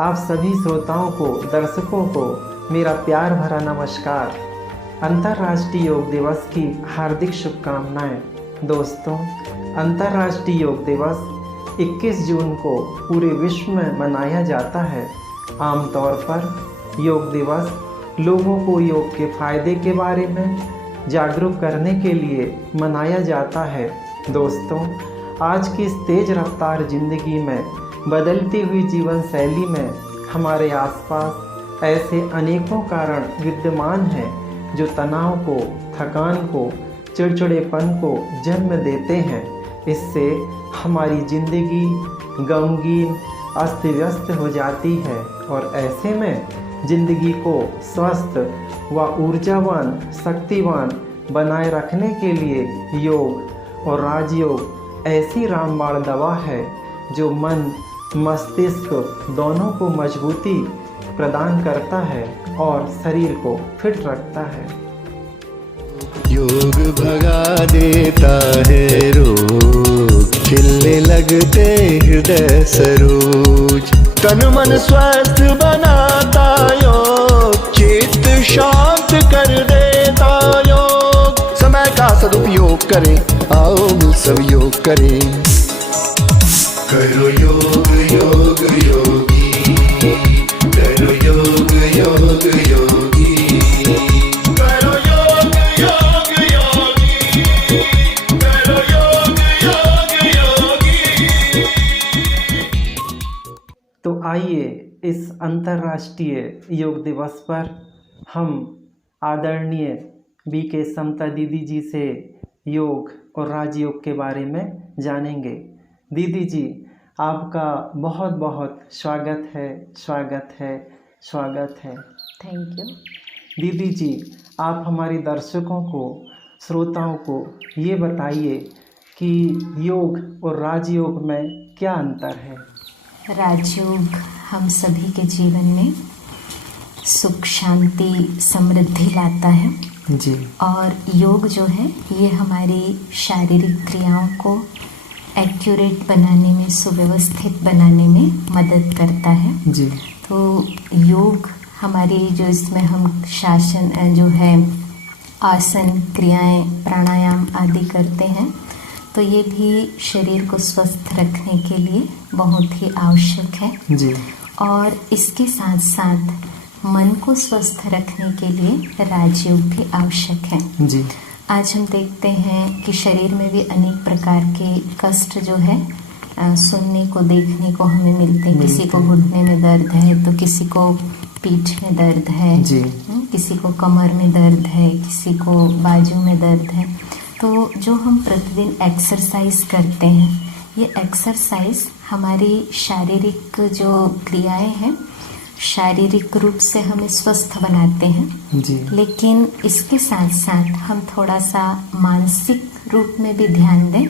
आप सभी श्रोताओं को, दर्शकों को मेरा प्यार भरा नमस्कार। अंतर्राष्ट्रीय योग दिवस की हार्दिक शुभकामनाएं। दोस्तों, अंतर्राष्ट्रीय योग दिवस 21 जून को पूरे विश्व में मनाया जाता है। आमतौर पर योग दिवस लोगों को योग के फायदे के बारे में जागरूक करने के लिए मनाया जाता है। दोस्तों, आज की इस तेज रफ्तार ज़िंदगी में, बदलती हुई जीवन शैली में हमारे आसपास ऐसे अनेकों कारण विद्यमान हैं जो तनाव को, थकान को, चिड़चिड़ेपन को जन्म देते हैं। इससे हमारी ज़िंदगी गमगीन, अस्त व्यस्त हो जाती है और ऐसे में ज़िंदगी को स्वस्थ व ऊर्जावान, शक्तिवान बनाए रखने के लिए योग और राजयोग ऐसी रामबाण दवा है जो मन, मस्तिष्क दोनों को मजबूती प्रदान करता है और शरीर को फिट रखता है। योग भगा देता है रोग, खिलने लगते हृदय सरोज, तन मन स्वस्थ बनाता योग, चित्त शांत कर देता योग। समय का सदुपयोग करें, आओ मिल सब योग करें। करो योग योग योगी, करो योग योग योगी, करो योग योग योगी, करो योग योग योगी। तो आइए इस अंतर्राष्ट्रीय योग दिवस पर हम आदरणीय BK समता दीदी जी से योग और राजयोग के बारे में जानेंगे। दीदी जी, आपका बहुत बहुत स्वागत है, स्वागत है, स्वागत है। Thank you. दीदी जी, आप हमारे दर्शकों को, श्रोताओं को ये बताइए कि योग और राजयोग में क्या अंतर है? राजयोग हम सभी के जीवन में सुख, शांति, समृद्धि लाता है जी। और योग जो है ये हमारी शारीरिक क्रियाओं को एक्यूरेट बनाने में, सुव्यवस्थित बनाने में मदद करता है जी। तो योग हमारी जो इसमें हम शासन जो है आसन, क्रियाएं, प्राणायाम आदि करते हैं तो ये भी शरीर को स्वस्थ रखने के लिए बहुत ही आवश्यक है जी। और इसके साथ साथ मन को स्वस्थ रखने के लिए राजयोग भी आवश्यक है जी। आज हम देखते हैं कि शरीर में भी अनेक प्रकार के कष्ट जो है सुनने को, देखने को हमें मिलते हैं। किसी को घुटने में दर्द है तो किसी को पीठ में दर्द है जी। किसी को कमर में दर्द है, किसी को बाजू में दर्द है। तो जो हम प्रतिदिन एक्सरसाइज करते हैं, ये एक्सरसाइज हमारी शारीरिक जो क्रियाएं हैं, शारीरिक रूप से हमें स्वस्थ बनाते हैं जी। लेकिन इसके साथ साथ हम थोड़ा सा मानसिक रूप में भी ध्यान दें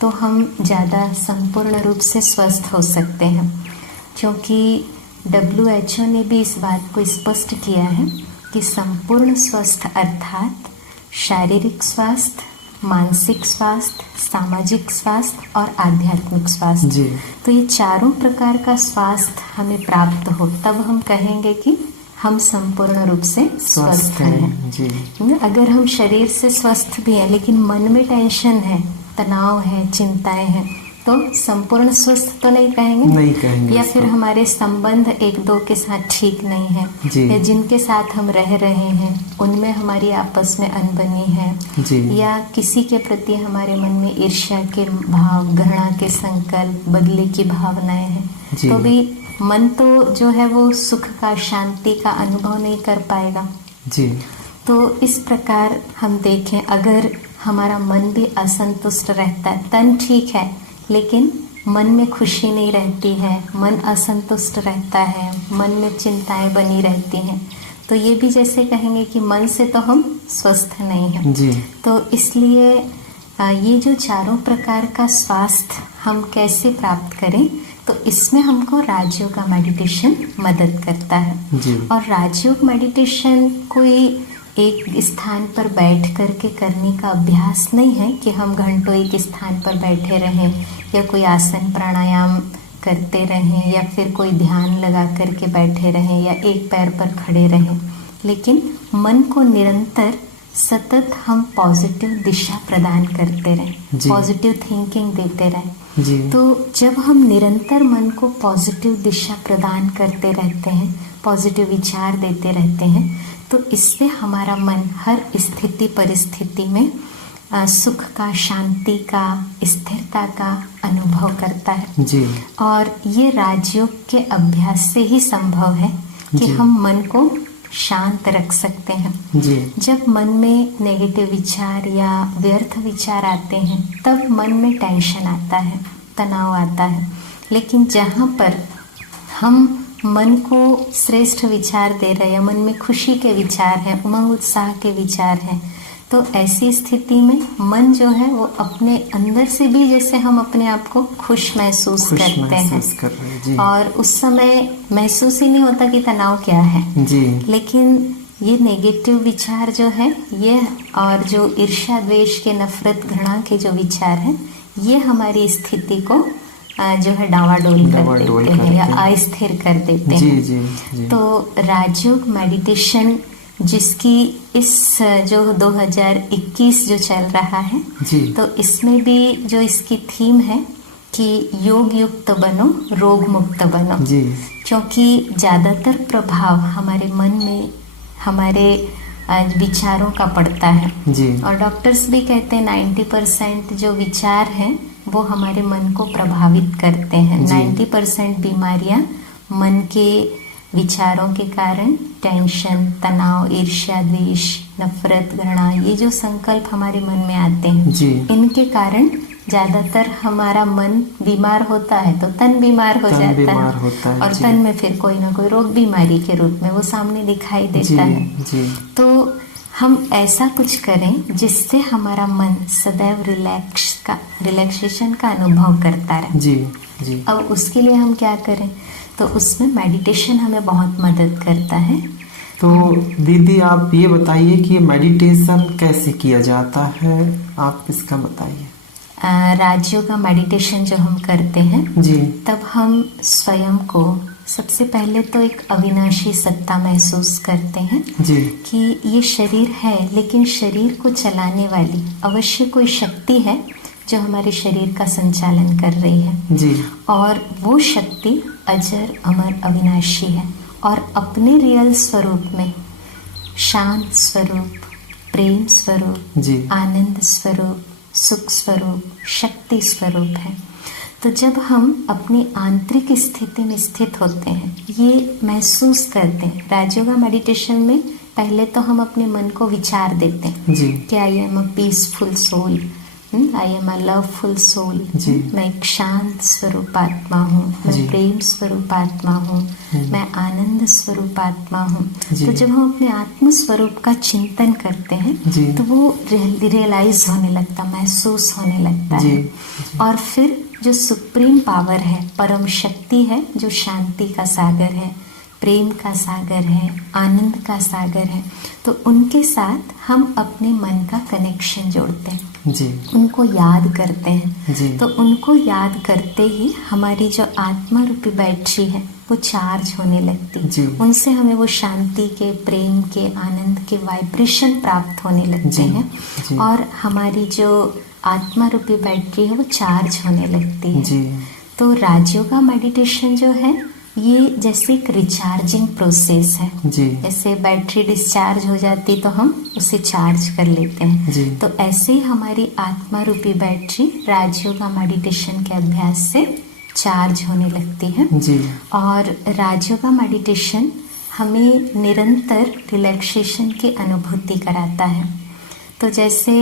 तो हम ज़्यादा संपूर्ण रूप से स्वस्थ हो सकते हैं। क्योंकि WHO ने भी इस बात को स्पष्ट किया है कि संपूर्ण स्वस्थ अर्थात शारीरिक स्वास्थ्य, मानसिक स्वास्थ्य, सामाजिक स्वास्थ्य और आध्यात्मिक स्वास्थ्य जी। तो ये चारों प्रकार का स्वास्थ्य हमें प्राप्त हो तब हम कहेंगे कि हम संपूर्ण रूप से स्वस्थ हैं जी। अगर हम शरीर से स्वस्थ भी हैं लेकिन मन में टेंशन है, तनाव है, चिंताएं हैं तो संपूर्ण स्वस्थ तो नहीं कहेंगे या फिर हमारे संबंध एक दो के साथ ठीक नहीं है या जिनके साथ हम रह रहे हैं उनमें हमारी आपस में अनबनी है या किसी के प्रति हमारे मन में ईर्ष्या के भाव, घृणा के संकल्प, बदले की भावनाएं हैं तो भी मन तो जो है वो सुख का, शांति का अनुभव नहीं कर पाएगा जी। तो इस प्रकार हम देखें, अगर हमारा मन भी असंतुष्ट रहता है, तन ठीक है लेकिन मन में खुशी नहीं रहती है, मन असंतुष्ट रहता है, मन में चिंताएं बनी रहती हैं तो ये भी जैसे कहेंगे कि मन से तो हम स्वस्थ नहीं हैं जी। तो इसलिए ये जो चारों प्रकार का स्वास्थ्य हम कैसे प्राप्त करें तो इसमें हमको राजयोग मेडिटेशन मदद करता है जी। और राजयोग मेडिटेशन कोई एक स्थान पर बैठ करके करने का अभ्यास नहीं है कि हम घंटों एक स्थान पर बैठे रहें या कोई आसन प्राणायाम करते रहें या फिर कोई ध्यान लगा करके बैठे रहें या एक पैर पर खड़े रहें, लेकिन मन को निरंतर सतत हम पॉजिटिव दिशा प्रदान करते रहें, पॉजिटिव थिंकिंग देते रहें। तो जब हम निरंतर मन को पॉजिटिव दिशा प्रदान करते रहते हैं, पॉजिटिव विचार देते रहते हैं, तो इससे हमारा मन हर स्थिति परिस्थिति में सुख का, शांति का, स्थिरता का अनुभव करता है जी। और ये राजयोग के अभ्यास से ही संभव है कि हम मन को शांत रख सकते हैं जी। जब मन में नेगेटिव विचार या व्यर्थ विचार आते हैं तब मन में टेंशन आता है, तनाव आता है। लेकिन जहाँ पर हम मन को श्रेष्ठ विचार दे रहे हैं, मन में खुशी के विचार हैं, उमंग उत्साह के विचार हैं, तो ऐसी स्थिति में मन जो है वो अपने अंदर से भी जैसे हम अपने आप को खुश महसूस करते हैं और उस समय महसूस ही नहीं होता कि तनाव क्या है जी। लेकिन ये नेगेटिव विचार जो है ये और जो ईर्ष्या, द्वेष के, नफरत, घृणा के जो विचार हैं ये हमारी स्थिति को जो है डावाडोल कर देते हैं या अस्थिर कर देते हैं जी। तो राजयोग मेडिटेशन जिसकी इस जो 2021 जो चल रहा है जी, तो इसमें भी जो इसकी थीम है कि योग युक्त बनो, रोग मुक्त बनो जी। क्योंकि ज़्यादातर प्रभाव हमारे मन में, हमारे विचारों का पड़ता है जी। और डॉक्टर्स भी कहते हैं 90% जो विचार हैं वो हमारे मन को प्रभावित करते हैं। 90% बीमारियां मन के विचारों के कारण, टेंशन, तनाव, ईर्ष्या, द्वेष, नफरत, घृणा, ये जो संकल्प हमारे मन में आते हैं जी, इनके कारण ज्यादातर हमारा मन बीमार होता है तो तन बीमार हो जाता है और तन में फिर कोई ना कोई रोग बीमारी के रूप में वो सामने दिखाई देता है। तो हम ऐसा कुछ करें जिससे हमारा मन सदैव रिलैक्सेशन का अनुभव करता रहे जी। अब उसके लिए हम क्या करें, तो उसमें मेडिटेशन हमें बहुत मदद करता है। तो दीदी आप ये बताइए कि मेडिटेशन कैसे किया जाता है, आप इसका बताइए। राजयोग का मेडिटेशन जो हम करते हैं जी, तब हम स्वयं को सबसे पहले तो एक अविनाशी सत्ता महसूस करते हैं जी, कि ये शरीर है लेकिन शरीर को चलाने वाली अवश्य कोई शक्ति है जो हमारे शरीर का संचालन कर रही है जी। और वो शक्ति अजर, अमर, अविनाशी है और अपने रियल स्वरूप में शांत स्वरूप, प्रेम स्वरूप जी, आनंद स्वरूप, सुख स्वरूप, शक्ति स्वरूप है। तो जब हम अपनी आंतरिक स्थिति में स्थित होते हैं, ये महसूस करते हैं, राजयोग मेडिटेशन में पहले तो हम अपने मन को विचार देते हैं जी, कि I am a peaceful soul, I am a loveful soul, मैं एक शांत स्वरूप आत्मा हूँ, मैं प्रेम स्वरूप आत्मा हूँ, मैं आनंद स्वरूप आत्मा हूँ। तो जब हम अपने आत्म स्वरूप का चिंतन करते हैं तो वो रियलाइज होने लगता, महसूस होने लगता है। और फिर जो सुप्रीम पावर है, परम शक्ति है, जो शांति का सागर है, प्रेम का सागर है, आनंद का सागर है, तो उनके साथ हम अपने मन का कनेक्शन जोड़ते हैं जी, उनको याद करते हैं जी। तो उनको याद करते ही हमारी जो आत्मा रूपी बैटरी है वो चार्ज होने लगती, उनसे हमें वो शांति के, प्रेम के, आनंद के वाइब्रेशन प्राप्त होने लगते हैं और हमारी जो आत्मा रूपी बैटरी है वो चार्ज होने लगती है जी। तो राजयोग मेडिटेशन जो है ये जैसे एक रिचार्जिंग प्रोसेस है जी। जैसे बैटरी डिस्चार्ज हो जाती तो हम उसे चार्ज कर लेते हैं जी। तो ऐसे ही हमारी आत्मा रूपी बैटरी राजयोग मेडिटेशन के अभ्यास से चार्ज होने लगती है जी। और राजयोग मेडिटेशन हमें निरंतर रिलैक्सेशन की अनुभूति कराता है। तो जैसे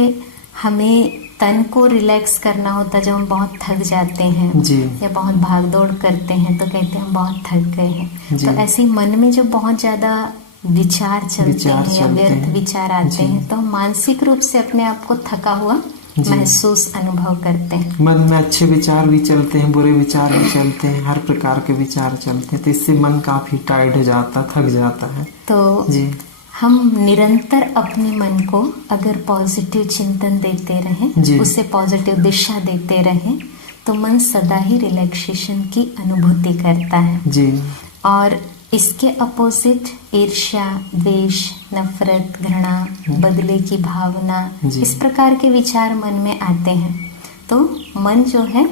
हमें तन को रिलैक्स करना होता है जब हम बहुत थक जाते हैं जी, या बहुत भाग दौड़ करते हैं तो कहते हैं हम बहुत थक गए हैं। तो ऐसे ही मन में जब बहुत ज्यादा विचार चलते हैं या व्यर्थ विचार आते हैं तो हम मानसिक रूप से अपने आप को थका हुआ महसूस अनुभव करते हैं। मन में अच्छे विचार भी चलते हैं, बुरे विचार भी चलते हैं, हर प्रकार के विचार चलते हैं, तो इससे मन काफी टायर्ड हो जाता, थक जाता है। तो जी हम निरंतर अपने मन को अगर पॉजिटिव चिंतन देते रहें, उसे पॉजिटिव दिशा देते रहें, तो मन सदा ही रिलैक्सेशन की अनुभूति करता है जी। और इसके अपोजिट ईर्ष्या, द्वेष, नफरत, घृणा, बदले की भावना, जी। इस प्रकार के विचार मन में आते हैं। तो मन जो है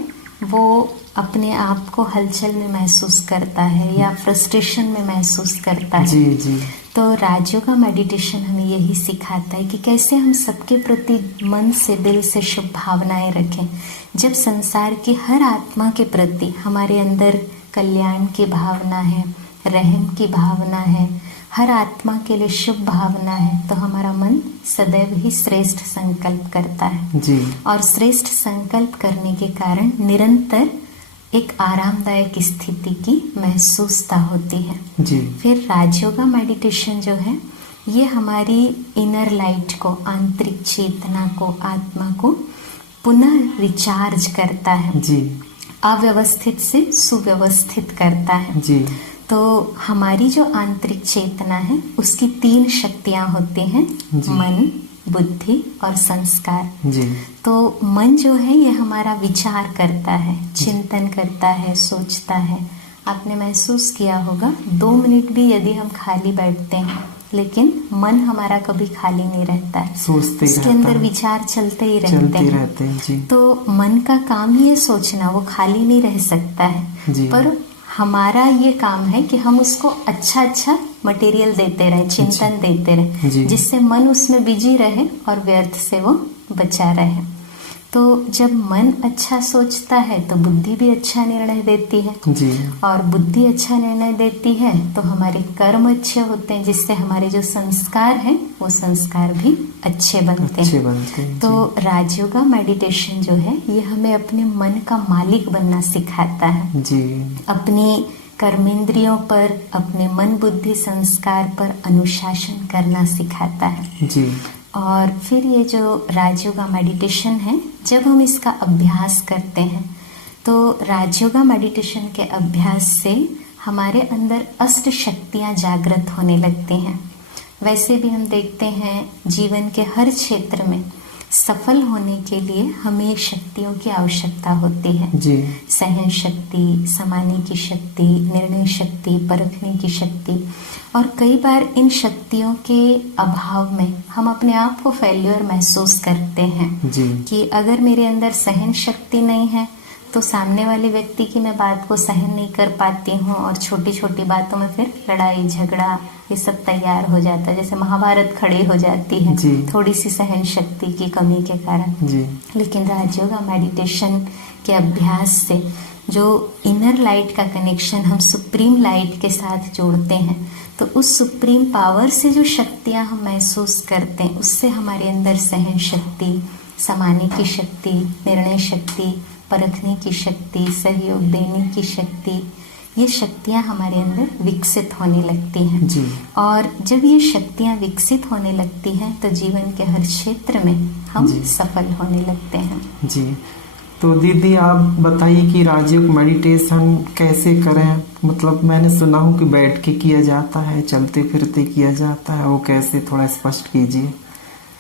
वो अपने आप को हलचल में महसूस करता है या फ्रस्ट्रेशन में महसूस करता है। जी जी। तो राजयोगा मेडिटेशन हमें यही सिखाता है कि कैसे हम सबके प्रति मन से, दिल से शुभ भावनाएं रखें। जब संसार की हर आत्मा के प्रति हमारे अंदर कल्याण की भावना है, रहम की भावना है, हर आत्मा के लिए शुभ भावना है, तो हमारा मन सदैव ही श्रेष्ठ संकल्प करता है जी। और श्रेष्ठ संकल्प करने के कारण निरंतर एक आरामदायक स्थिति की महसूसता होती है। जी। फिर राजयोगा मेडिटेशन जो है ये हमारी इनर लाइट को, आंतरिक चेतना को, आत्मा को पुनः रिचार्ज करता है। जी। अव्यवस्थित से सुव्यवस्थित करता है। जी। तो हमारी जो आंतरिक चेतना है उसकी 3 शक्तियां होती हैं, मन, बुद्धि और संस्कार। जी। तो मन जो है ये हमारा विचार करता है, चिंतन करता है, सोचता है। आपने महसूस किया होगा 2 मिनट भी यदि हम खाली बैठते हैं लेकिन मन हमारा कभी खाली नहीं रहता है, सोचते उसके अंदर विचार चलते ही रहते हैं। जी। तो मन का काम ही है सोचना, वो खाली नहीं रह सकता है जी। पर हमारा ये काम है कि हम उसको अच्छा अच्छा मटेरियल देते रहे, चिंतन देते रहे, जिससे मन उसमें बिजी रहे और व्यर्थ से वो बचा रहे। तो जब मन अच्छा सोचता है तो बुद्धि भी अच्छा निर्णय देती है जी। और बुद्धि अच्छा निर्णय देती है तो हमारे कर्म अच्छे होते हैं, जिससे हमारे जो संस्कार हैं वो संस्कार भी अच्छे बनते हैं। तो राजयोगा मेडिटेशन जो है ये हमें अपने मन का मालिक बनना सिखाता है जी। अपनी कर्मेंद्रियों पर, अपने मन, बुद्धि, संस्कार पर अनुशासन करना सिखाता है जी। और फिर ये जो राजयोगा मेडिटेशन है, जब हम इसका अभ्यास करते हैं तो राजयोगा मेडिटेशन के अभ्यास से हमारे अंदर अष्ट शक्तियाँ जागृत होने लगती हैं। वैसे भी हम देखते हैं जीवन के हर क्षेत्र में सफल होने के लिए हमें शक्तियों की आवश्यकता होती है जी। सहन शक्ति, समाने की शक्ति, निर्णय शक्ति, परखने की शक्ति। और कई बार इन शक्तियों के अभाव में हम अपने आप को फेल्योर महसूस करते हैं जी। कि अगर मेरे अंदर सहन शक्ति नहीं है तो सामने वाले व्यक्ति की मैं बात को सहन नहीं कर पाती हूँ और छोटी छोटी बातों में फिर लड़ाई झगड़ा ये सब तैयार हो जाता है, जैसे महाभारत खड़ी हो जाती है जी। थोड़ी सी सहन शक्ति की कमी के कारण जी। लेकिन राजयोगा मेडिटेशन के अभ्यास से जो इनर लाइट का कनेक्शन हम सुप्रीम लाइट के साथ जोड़ते हैं तो उस सुप्रीम पावर से जो शक्तियां हम महसूस करते हैं उससे हमारे अंदर सहन शक्ति, समाने की शक्ति, निर्णय शक्ति, परखने की शक्ति, सहयोग देने की शक्ति, ये शक्तियां हमारे अंदर विकसित होने लगती हैं जी। और जब ये शक्तियां विकसित होने लगती हैं तो जीवन के हर क्षेत्र में हम सफल होने लगते हैं। जी। तो दीदी आप बताइए कि राजयोग मेडिटेशन कैसे करें? मतलब मैंने सुना हूँ कि बैठ के किया जाता है, चलते फिरते किया जाता है, वो कैसे, थोड़ा स्पष्ट कीजिए।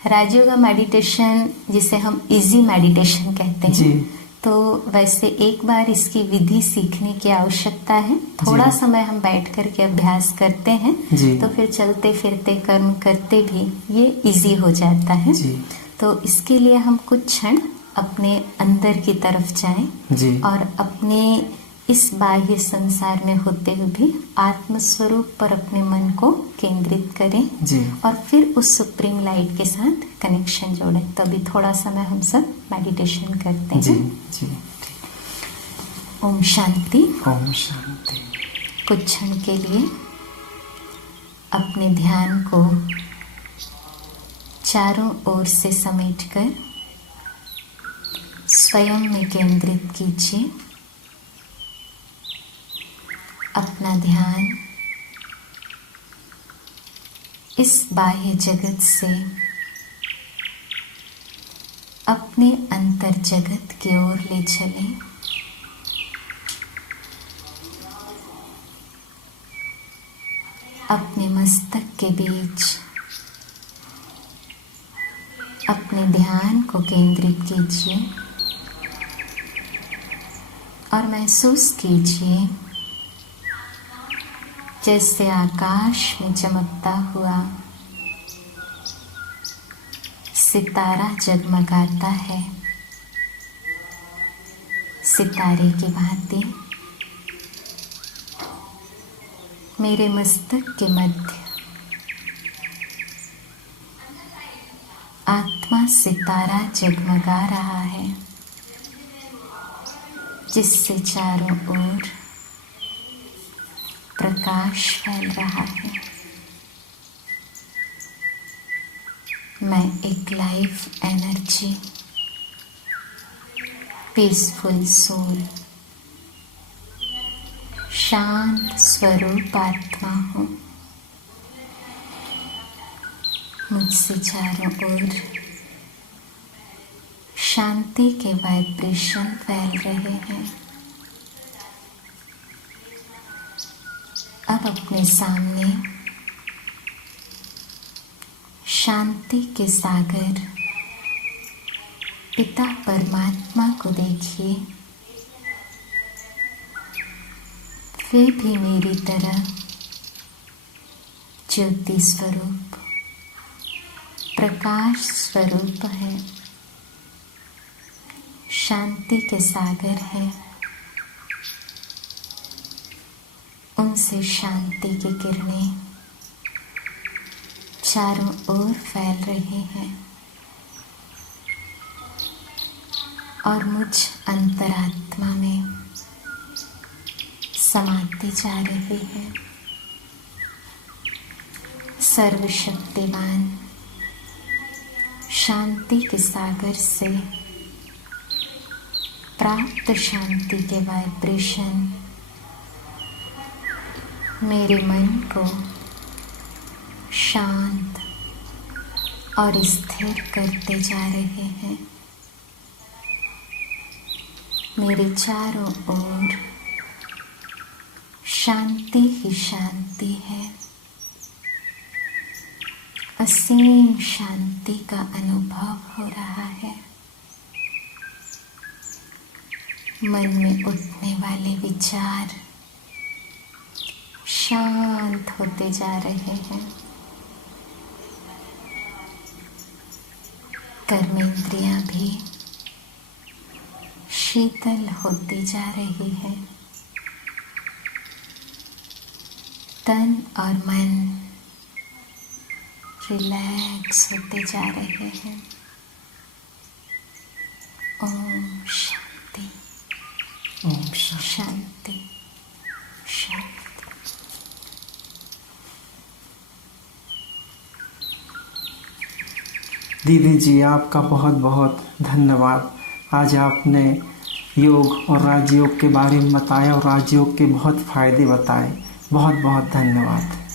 राजयोगा मेडिटेशन जिसे हम इजी मेडिटेशन कहते हैं जी। तो वैसे एक बार इसकी विधि सीखने की आवश्यकता है। थोड़ा समय हम बैठ कर के अभ्यास करते हैं तो फिर चलते फिरते कर्म करते भी ये इजी हो जाता है जी। तो इसके लिए हम कुछ क्षण अपने अंदर की तरफ जाएं जी। और अपने इस बाह्य संसार में होते हुए भी आत्मस्वरूप पर अपने मन को केंद्रित करें जी। और फिर उस सुप्रीम लाइट के साथ कनेक्शन जोड़ें। तभी थोड़ा समय हम सब मेडिटेशन करते हैं। जी। जी। ओम शांति। ओम शांति। कुछ क्षण के लिए अपने ध्यान को चारों ओर से समेटकर स्वयं में केंद्रित कीजिए। अपना ध्यान इस बाह्य जगत से अपने अंतर जगत की ओर ले चलें। अपने मस्तक के बीच अपने ध्यान को केंद्रित कीजिए। और महसूस कीजिए जैसे आकाश में चमकता हुआ सितारा जगमगाता है। सितारे की भांति मेरे मस्तक के मध्य आत्मा सितारा जगमगा रहा है, जिससे चारों ओर प्रकाश फैल रहा है। मैं एक लाइफ एनर्जी, पीसफुल सोल, शांत स्वरूप आत्मा हूँ। मुझसे चारों ओर शांति के वाइब्रेशन फैल रहे हैं। अब अपने सामने शांति के सागर पिता परमात्मा को देखिए। वे भी मेरी तरह ज्योति स्वरूप, प्रकाश स्वरूप है, शांति के सागर है। उनसे शांति की किरणें चारों ओर फैल रही हैं और मुझ अंतरात्मा में समाती जा रही है। सर्वशक्तिमान शांति के सागर से प्राप्त शांति के वाइब्रेशन मेरे मन को शांत और स्थिर करते जा रहे हैं। मेरे चारों ओर शांति ही शांति है। असीम शांति का अनुभव हो रहा है। मन में उठने वाले विचार शांत होते जा रहे हैं। कर्मेंद्रियां भी शीतल होती जा रही है। तन और मन रिलैक्स होते जा रहे हैं। ओम शांति, ओम शांति। शांति, शांति। दीदी जी, आपका बहुत बहुत धन्यवाद। आज आपने योग और राजयोग के बारे में बताया और राजयोग के बहुत फ़ायदे बताए। बहुत बहुत धन्यवाद।